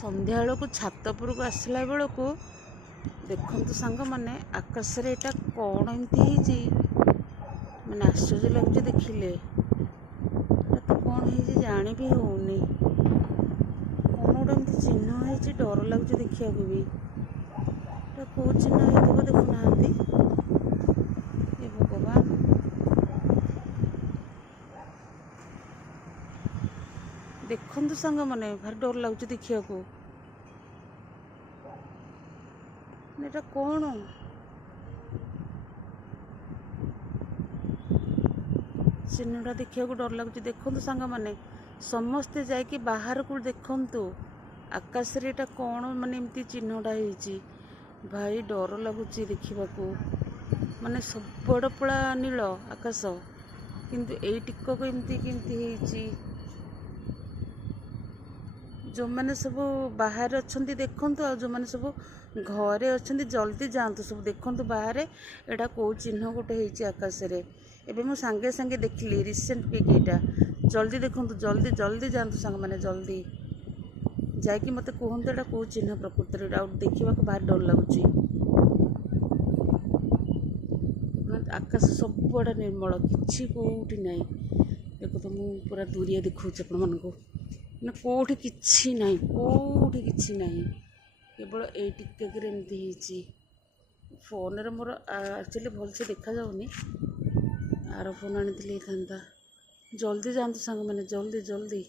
ସନ୍ଧ୍ୟା ବେଳକୁ ଛାତ ଉପରକୁ ଆସିଲା ବେଳକୁ ଦେଖନ୍ତୁ ସାଙ୍ଗମାନେ ଆକାଶରେ ଏଇଟା କ'ଣ ଏମିତି ହେଇଛି, ମାନେ ଆଶ୍ଚର୍ଯ୍ୟ ଲାଗୁଛି ଦେଖିଲେ। ଏଟା ତ କ'ଣ ହେଇଛି ଜାଣି ବି ହେଉନି, କ'ଣ ଗୋଟେ ଏମିତି ଚିହ୍ନ ହେଇଛି, ଡର ଲାଗୁଛି ଦେଖିବାକୁ ବି। ଏଟା କେଉଁ ଚିହ୍ନ ହେଇଥିବ ଦେଖୁନାହାନ୍ତି, ଏ ଭଗବାନ। ଦେଖନ୍ତୁ ସାଙ୍ଗମାନେ ଭାରି ଡର ଲାଗୁଛି ଦେଖିବାକୁ। ଏଟା କ'ଣ? ଚିହ୍ନଟା ଦେଖିବାକୁ ଡର ଲାଗୁଛି। ଦେଖନ୍ତୁ ସାଙ୍ଗମାନେ ସମସ୍ତେ ଯାଇକି ବାହାରକୁ ଦେଖନ୍ତୁ, ଆକାଶରେ ଏଟା କ'ଣ ମାନେ ଏମିତି ଚିହ୍ନଟା ହେଇଛି। ଭାରି ଡର ଲାଗୁଛି ଦେଖିବାକୁ। ମାନେ ସବୁଆଡ଼ ପୁରା ନୀଳ ଆକାଶ, କିନ୍ତୁ ଏଇ ଟିକକ ଏମିତି କେମିତି ହେଇଛି। ଯେଉଁମାନେ ସବୁ ବାହାରେ ଅଛନ୍ତି ଦେଖନ୍ତୁ, ଆଉ ଯେଉଁମାନେ ସବୁ ଘରେ ଅଛନ୍ତି ଜଲ୍ଦି ଯାଆନ୍ତୁ ସବୁ ଦେଖନ୍ତୁ ବାହାରେ ଏଇଟା କେଉଁ ଚିହ୍ନ ଗୋଟେ ହେଇଛି ଆକାଶରେ। ଏବେ ମୁଁ ସାଙ୍ଗେ ସାଙ୍ଗେ ଦେଖିଲି, ରିସେଣ୍ଟ ପିକ୍ ଏଇଟା। ଜଲ୍ଦି ଦେଖନ୍ତୁ, ଜଲ୍ଦି ଜଲ୍ଦି ଯାଆନ୍ତୁ ସାଙ୍ଗମାନେ, ଜଲ୍ଦି ଯାଇକି ମୋତେ କୁହନ୍ତୁ ଏଇଟା କେଉଁ ଚିହ୍ନ ପ୍ରକୃତରେ। ଆଉ ଦେଖିବାକୁ ଭାରି ଡର ଲାଗୁଛି। ଆକାଶ ସବୁଆଡ଼େ ନିର୍ମଳ, କିଛି କେଉଁଠି ନାହିଁ। ଦେଖନ୍ତୁ ମୁଁ ପୁରା ଦୂରିଆ ଦେଖାଉଛି ଆପଣମାନଙ୍କୁ, ମାନେ କେଉଁଠି କିଛି ନାହିଁ, କେଉଁଠି କିଛି ନାହିଁ, କେବଳ ଏଇ ଟିକେକରେ ଏମିତି ହେଇଛି। ଫୋନରେ ମୋର ଆକ୍ଚୁଆଲି ଭଲସେ ଦେଖାଯାଉନି, ଆର ଫୋନ୍ ଆଣିଥିଲେ ହେଇଥାନ୍ତା। ଜଲ୍ଦି ଯାଆନ୍ତୁ ସାଙ୍ଗମାନେ, ଜଲ୍ଦି ଜଲ୍ଦି।